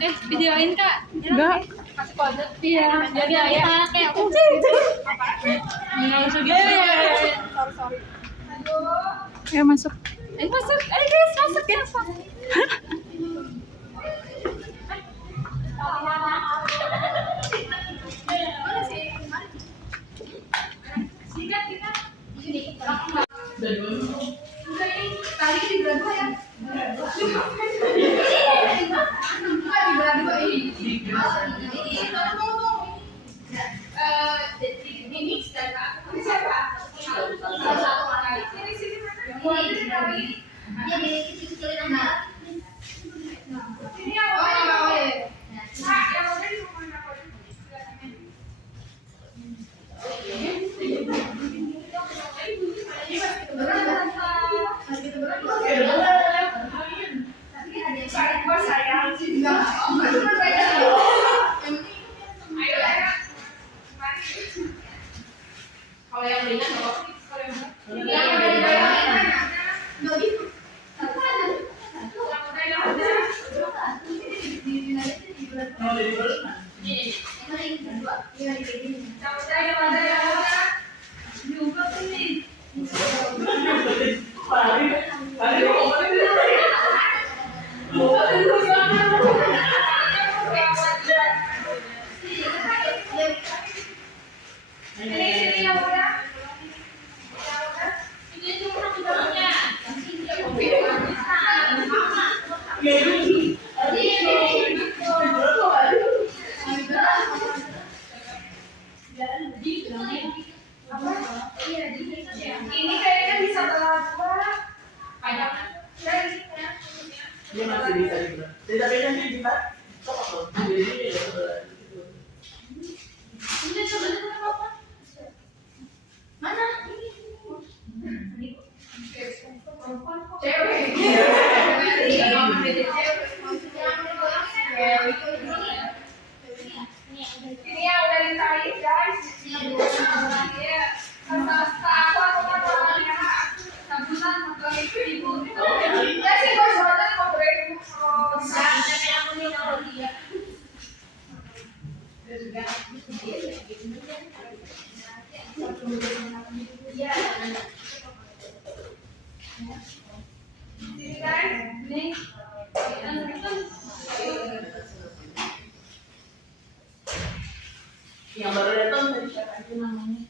Videoin Kak. Enggak. Kasih kode. Iya. Jadi ya kayak nggak usah gitu. Sorry. Ya masuk. Masuk. Guys, masuk ya. Kali ini berapa ya? Kalau yang ringan ini kayaknya bisa berlaku banyak Dia masih bisa juga. Tapi kan dia bisa. Jadi mana? ini yang udah ditarik guys. yang baru datang tadi siapa itu namanya?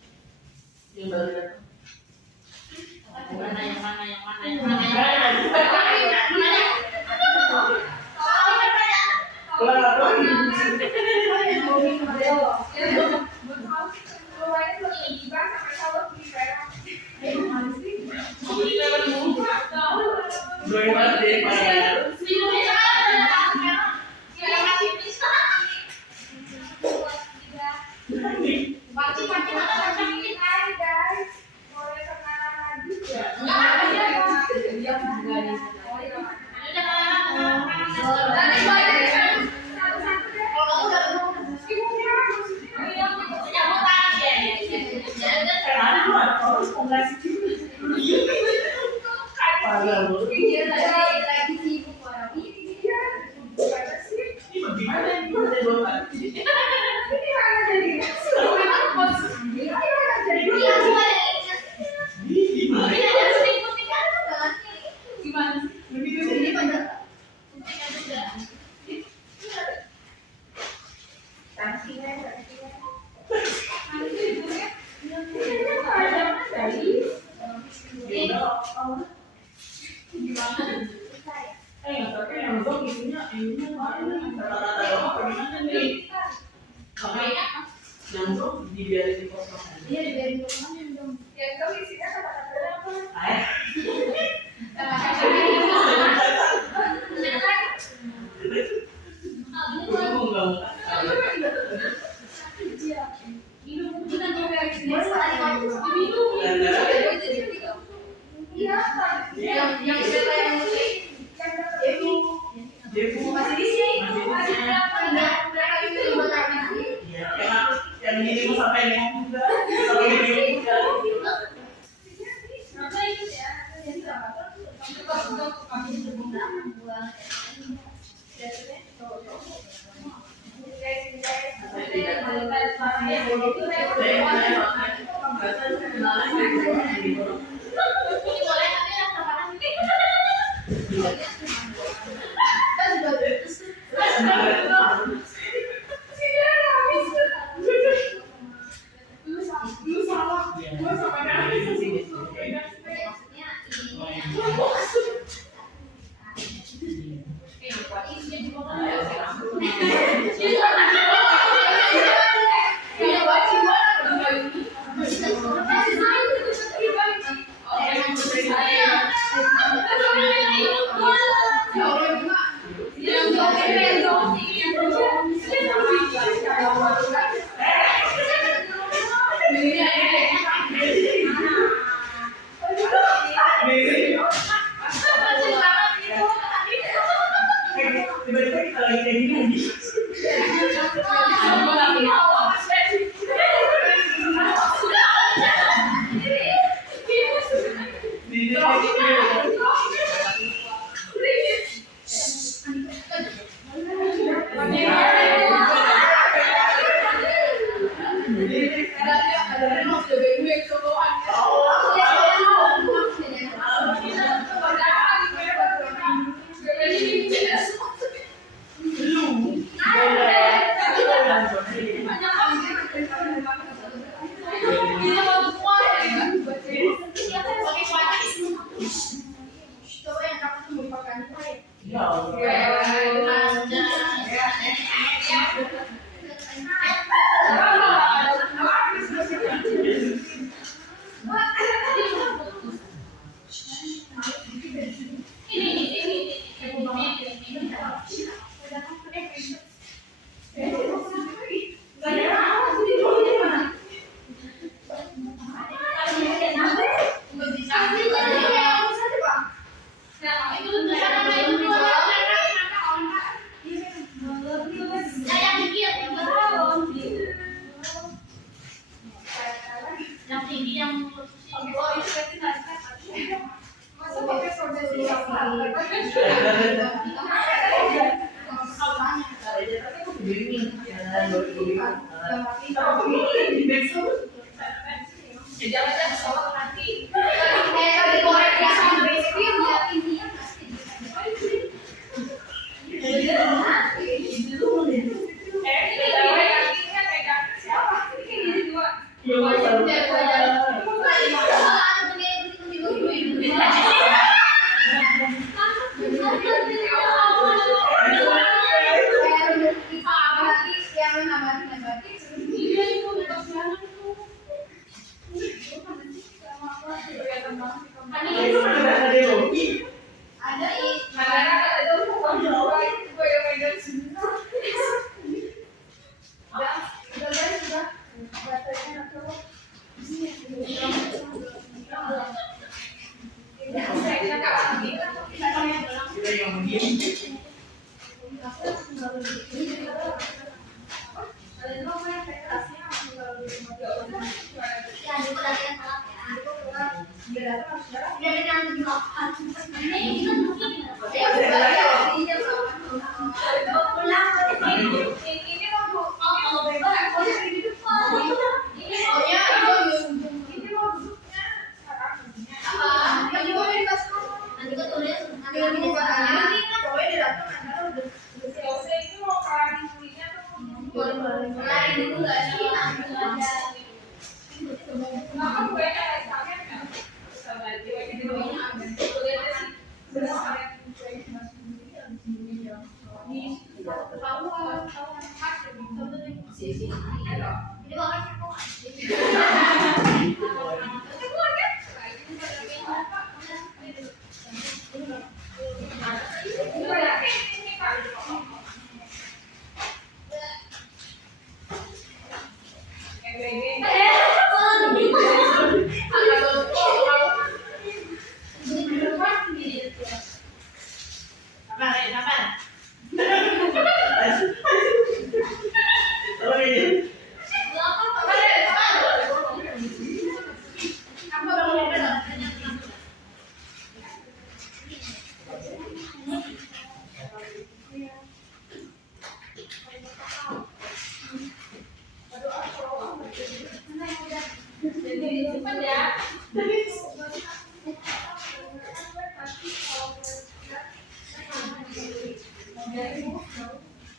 Yang baru datang. Yang mana? Dibiarin kosong aja. Iya, dibiarin kosong dong. Ya itu isinya kata-kata apa? Yang ini sampai ngomong juga. Sampai ngomong juga. Buang. Tiba-tiba kita lagi kayak gini lagi.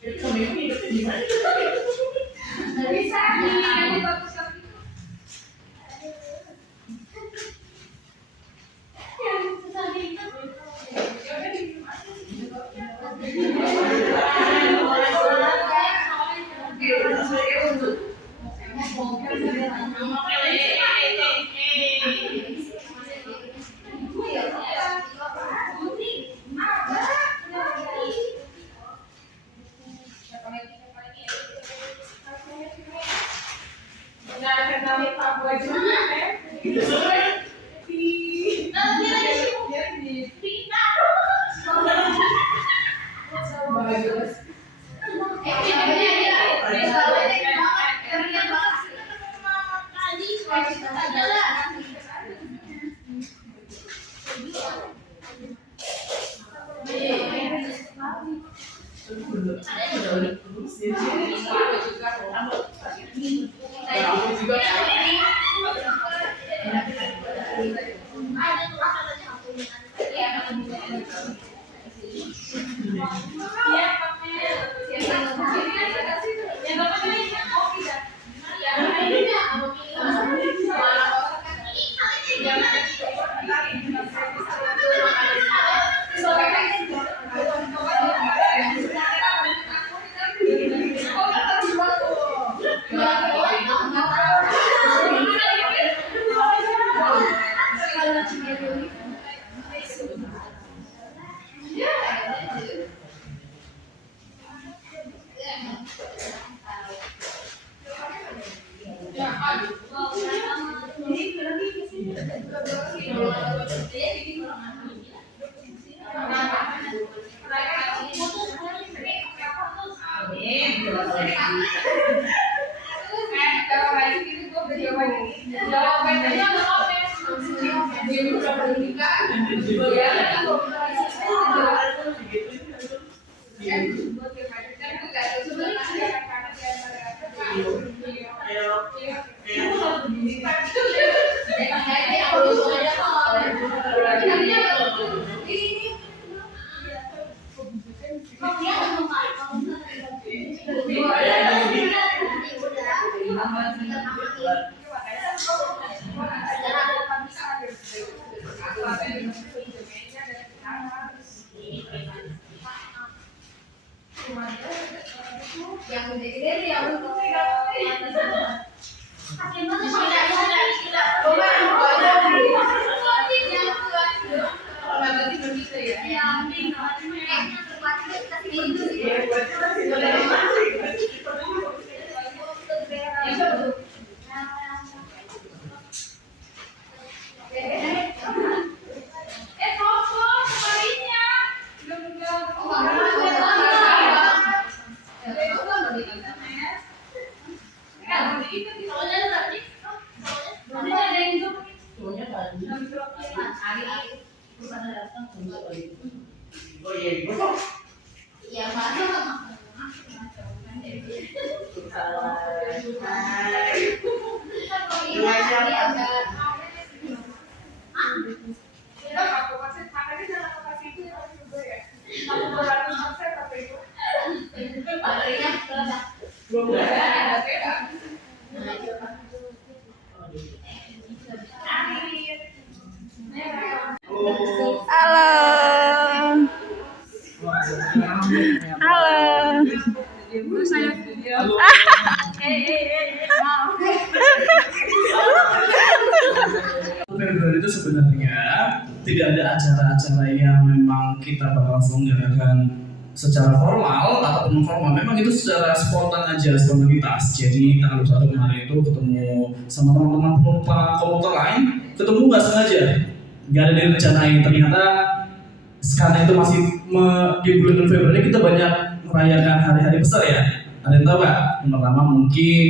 Jadi seminggu hidupnya gimana? Nggak bisa nih, aku bagus tapi itu. Yang susah gitu. Februari itu sebenarnya tidak ada acara-acara yang memang kita bakal selenggarakan secara formal ataupun formal. Memang itu secara spontan aja, spontanitas. Jadi tanggal 1 kemarin itu ketemu sama teman-teman penumpang komuter lain, ketemu nggak sengaja, nggak ada direncanain. Ternyata karena itu masih di bulan Februari kita banyak merayakan hari-hari besar ya. Ada yang tahu nggak? Yang pertama mungkin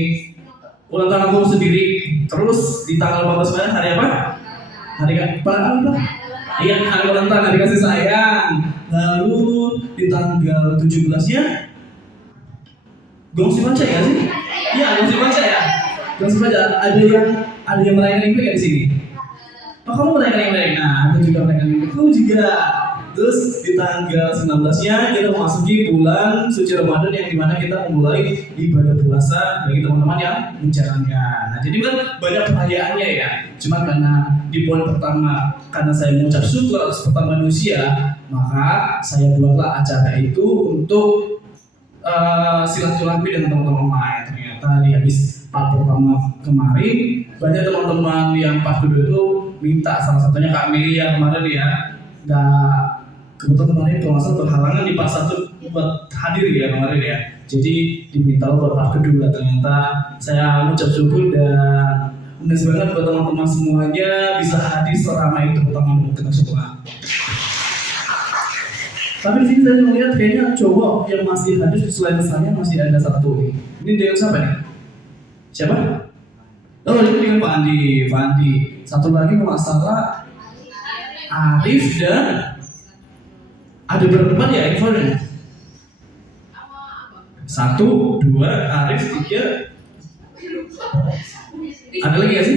ulang tahun aku sendiri. Terus di tanggal 14 Maret hari apa? Hari apa? Iya, hari ulang tahun, hari kasih sayang. Lalu di tanggal 17-nya Gongsi Panca ya sih? Iya, Gongsi Panca ya. Gongsi Panca. Ada yang merayakan Imlek ya di sini? Oh, kamu merayakan Imlek? Nah, aku juga merayakan Imlek. Kamu juga. Terus di tanggal 19-nya kita memasuki bulan suci Ramadan yang dimana kita memulai ibadah puasa bagi teman-teman yang menjalankan. Nah, jadi kan banyak perayaannya ya. Cuma karena di poin pertama, karena saya mengucap syukur atas pertama manusia, maka saya buatlah acara itu untuk silaturahmi dengan teman-teman lain. Ternyata di habis part pertama kemarin banyak teman-teman yang pas dulu itu minta, salah satunya Kak Melia kemarin ya. Nah, kebetulan kemarin termasuk berhalangan di part 1 buat hadir ya kemarin ya. Jadi diminta buat part kedua. Ternyata saya mengucap syukur dan mengenai banget buat teman-teman semuanya bisa hadir seramai itu pertama kita semua. Tapi di sini saya melihat kayaknya cowok yang masih hadir selain saya masih ada satu nih. Ini dengan siapa nih? Siapa? Oh, ini dengan Pak Andi. Pak Andi. Satu lagi masalah Arif dan ada berapa ya infonya? 1, 2, Arif, 3. Ada lagi gak sih?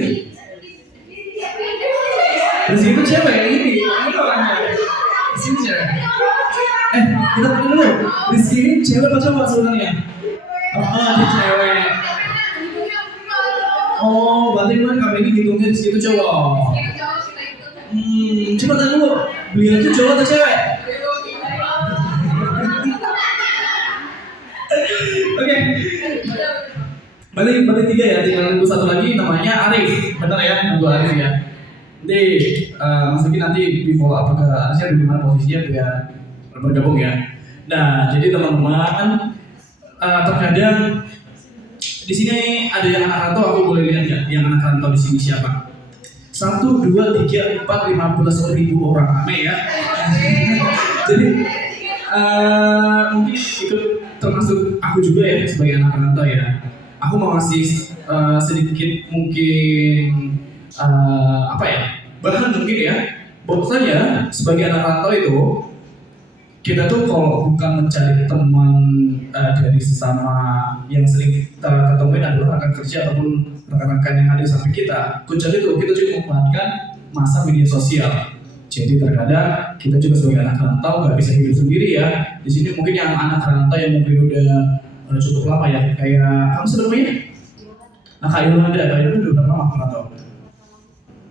Di situ siapa yang ini? Ini orangnya. Di sini siapa? Kita tunggu dulu. Di sini cewek apa cowok sebenarnya? Oh, ada cewek. Oh, berarti kan kami ini hitungnya di situ cowok. Coba tanya dulu. Beliau itu cowok atau cewek? Oke. Berarti 3 ya, tinggal nunggu satu lagi namanya Arif. Benar ya, nunggu Arif ya. Nanti Mas Luki nanti di follow up ke Arifnya di mana posisinya biar bergabung ya. Nah, jadi teman-teman terkadang di sini ada yang anak rantau, aku boleh lihat nggak? Yang anak rantau di sini siapa? 1, 2, 3, 4, 15 ribu orang, rame ya. Jadi mungkin ikut termasuk aku juga ya sebagai anak rantau ya. Aku mau ngasih sedikit mungkin bahan mungkin ya. Bahwasanya sebagai anak rantau itu kita tuh kalau bukan mencari teman dari sesama yang sering kita ketemuin adalah rekan kerja ataupun rekan-rekan yang ada di samping kita. Kecuali itu kita juga memanfaatkan masa media sosial. Jadi terkadang kita juga sebagai anak rantau nggak bisa hidup sendiri ya. Di sini mungkin yang anak rantau yang mungkin udah cukup lama ya, kayak kamu sebelumnya? Nah, Kak Yolanda udah berapa lama rantau?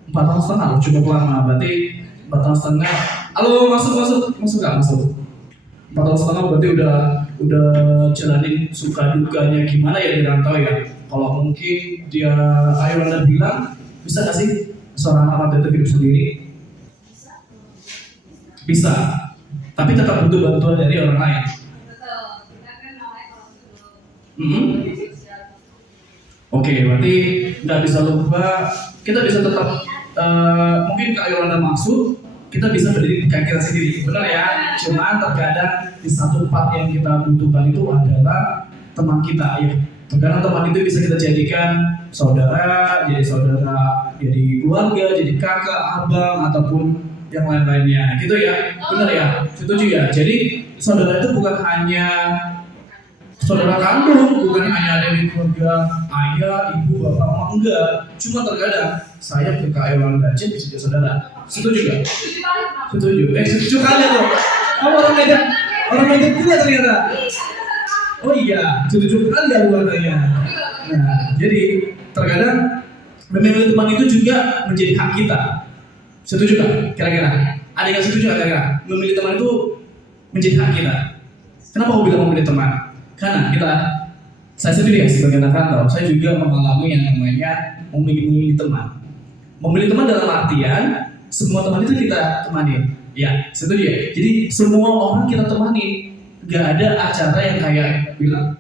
4 tahun setengah, cukup lama. Berarti 4 tahun setengah. Halo, masuk nggak masuk? 4 tahun setengah berarti udah jalanin suka dukanya gimana ya di rantau ya. Kalau mungkin dia Yolanda bilang bisa nggak sih seorang anak rantau hidup sendiri? Bisa, tapi tetap butuh bantuan dari orang lain. Oke, berarti nggak bisa lupa. Kita bisa tetap mungkin Kak Yolanda maksud kita bisa berdiri di kaki kita sendiri, benar ya. Cuma terkadang di satu part yang kita butuhkan itu adalah teman kita ya. Terkadang teman itu bisa kita jadikan saudara, jadi keluarga, jadi kakak, abang ataupun yang lain-lainnya, gitu ya. Benar ya, setuju ya. Jadi saudara itu bukan hanya saudara kandung, bukan hanya ada di keluarga ayah, ibu, bapak, mama, enggak. Cuma terkadang saya ke Kak Yolanda aja bisa jadi saudara. Setuju gak? Setuju. Setuju kalian loh. Kamu orang Medan juga ternyata. Oh iya, setuju kalian keluarganya. Nah, jadi terkadang memilih teman itu juga menjadi hak kita. Setuju gak? Kira-kira? Ada yang setuju gak kira-kira? Memilih teman itu menjadi hak kita. Kenapa aku bilang memilih teman? Karena saya sendiri ya sebagai anak rantau, saya juga mengalami yang namanya memilih teman. Memilih teman dalam artian semua teman itu kita temani. Ya, setuju ya. Jadi semua orang kita temani. Gak ada acara yang kayak bilang,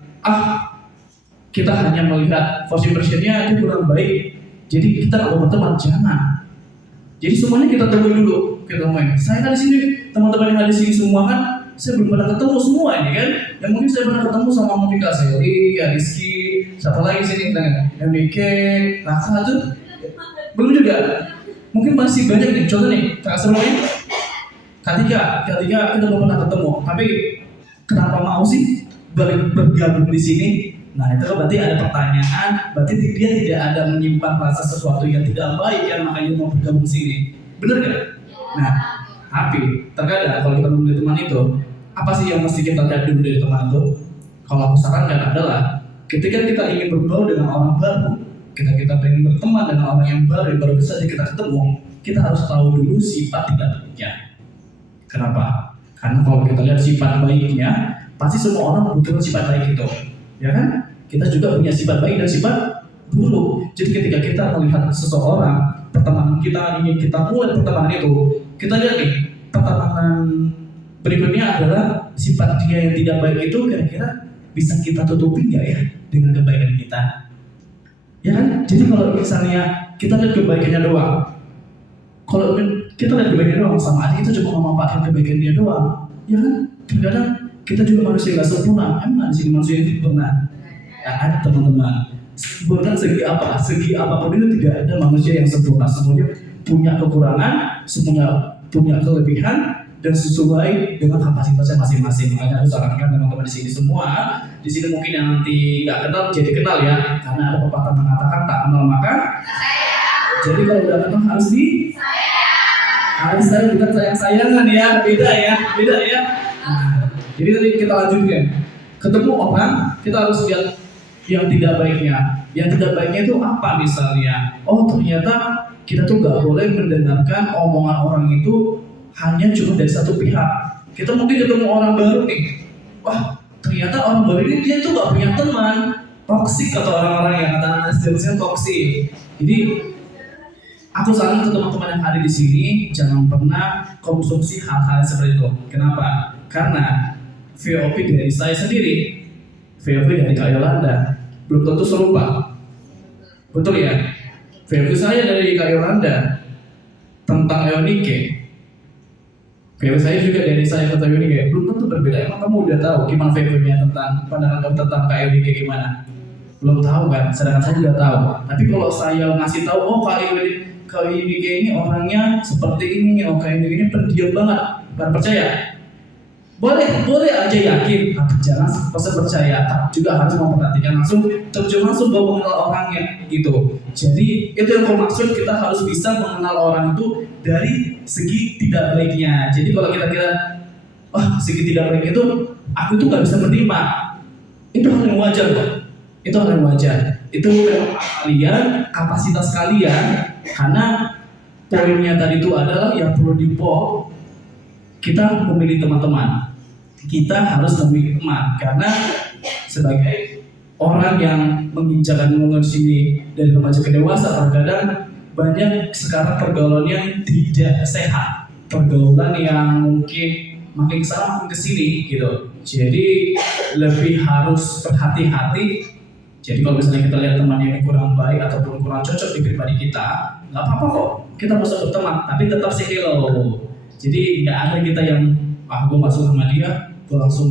kita hanya melihat first impression-nya itu kurang baik, jadi kita nggak mau berteman. Jangan. Jadi semuanya kita temuin dulu, kita temuin. Saya kan di sini, teman-teman yang ada di sini semua kan, saya belum pernah ketemu semua ini kan. Yang mungkin saya pernah ketemu sama mungkin Kak Seli, Kak Rizky, siapa lagi sini yang Mike, Raka tuh belum juga. Mungkin masih banyak nih. Contoh nih, Kak Semuanya, Kak Tika kita belum pernah ketemu. Tapi kenapa mau sih bergabung di sini? Nah itu berarti ada pertanyaan, berarti dia tidak ada menyimpan rasa sesuatu yang tidak baik yang makanya mau bergabung di sini. Bener gak? Nah Tapi terkadang kalau kita memilih teman itu, apa sih yang mesti kita lihat dulu dari teman itu? Kalau aku sarankan adalah ketika kita ingin berbaur dengan orang baru, kita pengen berteman dengan orang yang baru saja kita ketemu, kita harus tahu dulu sifat tidak baiknya. Kenapa? Karena kalau kita lihat sifat baiknya, pasti semua orang membutuhkan sifat baik itu, ya kan? Kita juga punya sifat baik dan sifat buruk. Jadi ketika kita melihat seseorang, pertemanan kita ingin kita mulai pertemanan itu, kita lihat nih pertemanan berikutnya adalah sifat dia yang tidak baik itu kira-kira bisa kita tutupi nggak ya dengan kebaikan kita, ya kan? Jadi kalau misalnya kita lihat kebaikannya doang, kalau kita lihat kebaikannya doang, sama aja kita cuma memanfaatkan kebaikan dia doang, ya kan? Terkadang kita juga manusia nggak sempurna. Emang di sini manusia yang sempurna? Ya ada teman-teman. Sempurna segi apa? Segi apapun itu tidak ada manusia yang sempurna. Semuanya punya kekurangan, semuanya punya kelebihan, dan sesuai dengan kapasitasnya masing-masing. Makanya aku sarankan teman-teman di sini semua, di sini mungkin yang nanti nggak kenal jadi kenal ya, karena ada pepatah mengatakan tak kenal maka jadi kalau udah kenal harus harus sayang, bukan sayang-sayangan ya, beda ya. Nah, jadi tadi kita lanjutkan, ketemu orang kita harus lihat yang tidak baiknya. Yang tidak baiknya itu apa misalnya? Oh ternyata kita tuh nggak boleh mendengarkan omongan orang itu hanya cuma dari satu pihak. Kita mungkin ketemu orang baru nih, wah ternyata orang baru ini dia tuh gak punya teman, toksik atau orang-orang yang kata sejenisnya toksik. Jadi aku saran ke teman-teman yang ada di sini, jangan pernah konsumsi hal-hal seperti itu. Kenapa? Karena VOP dari saya sendiri, VOP dari Kak Yolanda belum tentu serupa. Betul ya? VOP saya dari Kak Yolanda tentang Eunike, VOP saya juga dari saya ke Eunike belum tentu berbeda. Emang kamu udah tahu gimana VOP-nya tentang pandangan kamu tentang Kak Eunike gimana? Belum tahu kan? Sedangkan saya juga tahu. Tapi kalau saya ngasih tahu, oh Kak Eunike ini orangnya seperti ini, oh Kak Eunike ini pendiam banget, bukan percaya? Boleh aja yakin, tapi jangan pasal percaya. Tapi juga harus memperhatikan langsung, terjun langsung bahwa mengenal orangnya gitu. Jadi itu yang aku maksud, kita harus bisa mengenal orang itu dari segi tidak baiknya. Jadi kalau kita kira, wah segi tidak baik itu, aku tuh nggak bisa menerima. Itu hal yang wajar kok. Itu hal yang wajar. Itu memang kalian, kapasitas kalian. Karena poinnya tadi itu adalah yang perlu dipol. Kita memilih teman-teman. Kita harus memilih teman karena sebagai orang yang menginjakan umur di sini dari remaja ke dewasa, terkadang banyak sekarang pergaulan yang tidak sehat, pergaulan yang mungkin makin kesana makin kesini gitu. Jadi lebih harus berhati-hati. Jadi kalau misalnya kita lihat teman yang kurang baik ataupun kurang cocok di pribadi kita, nggak apa-apa kok, kita bisa berteman, tapi tetap say hello. Jadi nggak ada kita yang gue masuk sama dia, gue langsung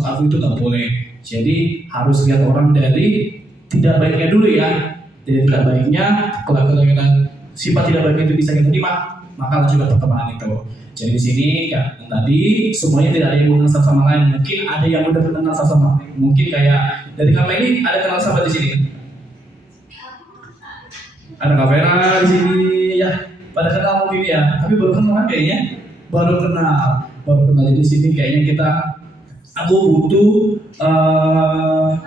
aku itu nggak boleh. Jadi harus lihat orang dari tidak baiknya dulu ya. Dari tidak baiknya, kalau kita sifat tidak baiknya itu bisa kita terima, maka lanjutkan pertemanan itu. Jadi di sini ya tadi semuanya tidak ada yang mengenal satu sama lain. Mungkin ada yang udah mengenal satu sama lain. Mungkin kayak dari kamera ini ada kenal sahabat di sini. Ada kamera di sini ya. Pada kenal mungkin ya, tapi baru kenal kayaknya, baru kenal di sini kayaknya aku butuh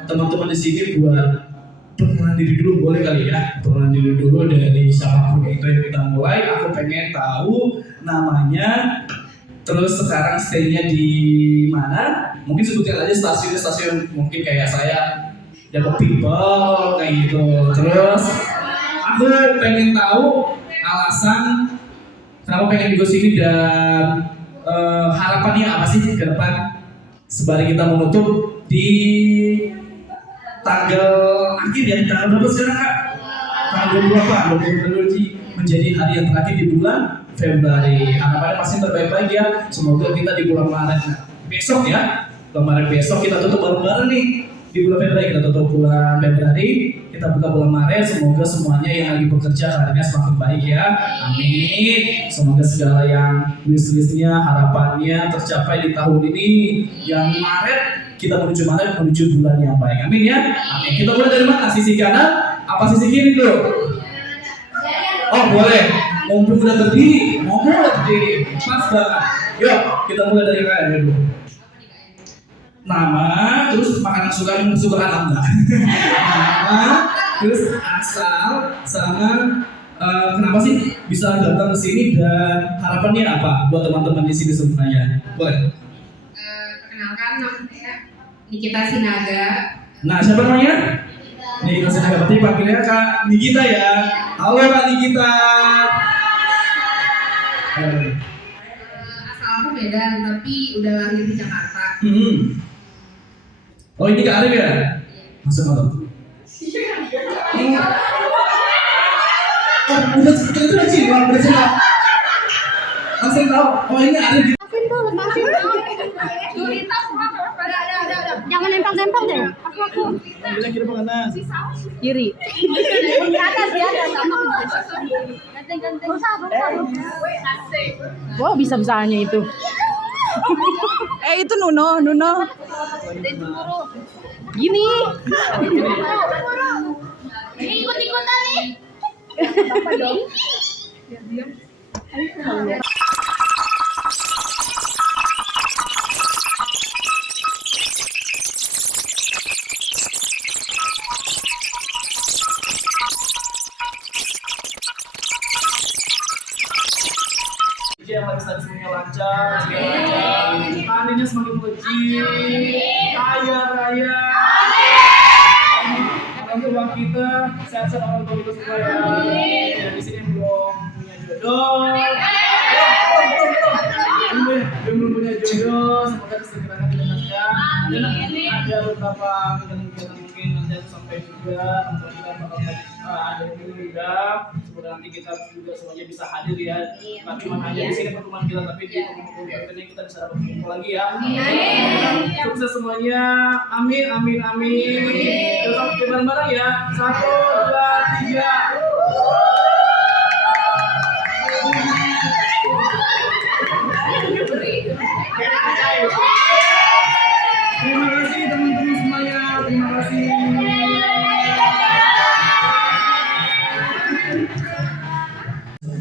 teman-teman di sini buat perkenalan diri dulu, boleh kali ya, perkenalan diri dulu dari siapapun itu yang kita mulai. Aku pengen tahu namanya, terus sekarang stay-nya di mana? Mungkin sebutin aja stasiun mungkin kayak saya Jacob People kayak gitu. Terus aku pengen tahu alasan kenapa pengen ikut sini dan harapannya apa sih ke depan sembari kita menutup di tanggal akhir ya, tanggal berapa sekarang Kak? Tanggal 22 menjadi hari yang terakhir di bulan Februari. Harapannya pasti terbaik-baik ya. Semoga kita di bulan Maret besok ya, bulan Maret besok kita tutup bareng-bareng nih. Di bulan Februari kita tutup bulan Februari, kita buka bulan Maret. Semoga semuanya yang lagi bekerja karirnya semakin baik ya, amin. Semoga segala yang wish-listnya, harapannya tercapai di tahun ini. Yang Maret, kita menuju Maret, menuju bulan yang baik, amin ya, amin. Kita mulai dari mana? Sisi kanan, apa sisi kiri dulu? Oh boleh, mumpung udah berdiri, mau mood jadi pas banget. Yuk, kita mulai dari KN dulu. Nama, terus makanan kesukaan Anda. Nama, terus asal, sama kenapa sih bisa datang ke sini dan harapannya apa buat teman-teman di sini sebenarnya? Boleh. Perkenalkan, nama saya Nikita Sinaga. Nah, siapa namanya? Nikita Sinaga. Berarti panggilnya Kak Nikita ya. Halo Kak Nikita. Asal aku Medan, tapi udah lahir di Jakarta. Oh ini Kak Arif ya? Masuk masuk. Oh, udah itu aja, udah siapa? Langsung tahu. Oh ini Arif. Jangan nempel-nempel deh. Aku. Ambilnya kiri apa kanan? Kiri. Di atas ya, sama. Wow, bisa-bisanya itu. Itu Nuno. Gini. Ini ikut-ikutan nih. Apa dong? Yang lagi semuanya lancar, paninnya semakin melejit, kaya raya. Amin. Uang kita sehat-sehat orang tua kita semua ya. Dan di sini belum punya jodoh. Belum punya jodoh, semoga segera didapatkan. Dan ada beberapa kegiatan mungkin nanti sampai juga teman-teman kita bakal ada yang diundang. Semoga nanti kita juga semuanya bisa hadir ya. Tapi bukan hanya di sini pertemuan kita, tapi di pertemuan ini kita bisa dapat berkumpul lagi ya. Sukses semuanya. Amin. Terus kita bareng-bareng ya. 1, 2, 3. Terima kasih teman-teman semuanya. Terima kasih.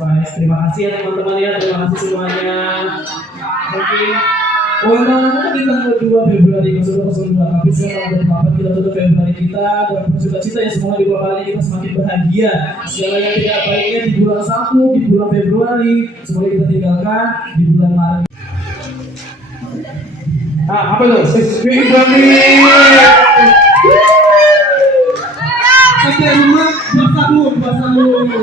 Baik, terima kasih ya teman-teman ya. Terima kasih semuanya. Mungkin ulang tahun aku di tanggal 2 Februari 2002. Tapi sekarang bermanfaat kita tutup Februari kita dengan bersuka-cita ya. Semoga di bulan kali kita semakin bahagia. Segala yang tidak baiknya di bulan 1, di bulan Februari semoga kita tinggalkan di bulan Maret. Apa itu? Sampai rumah buat satu.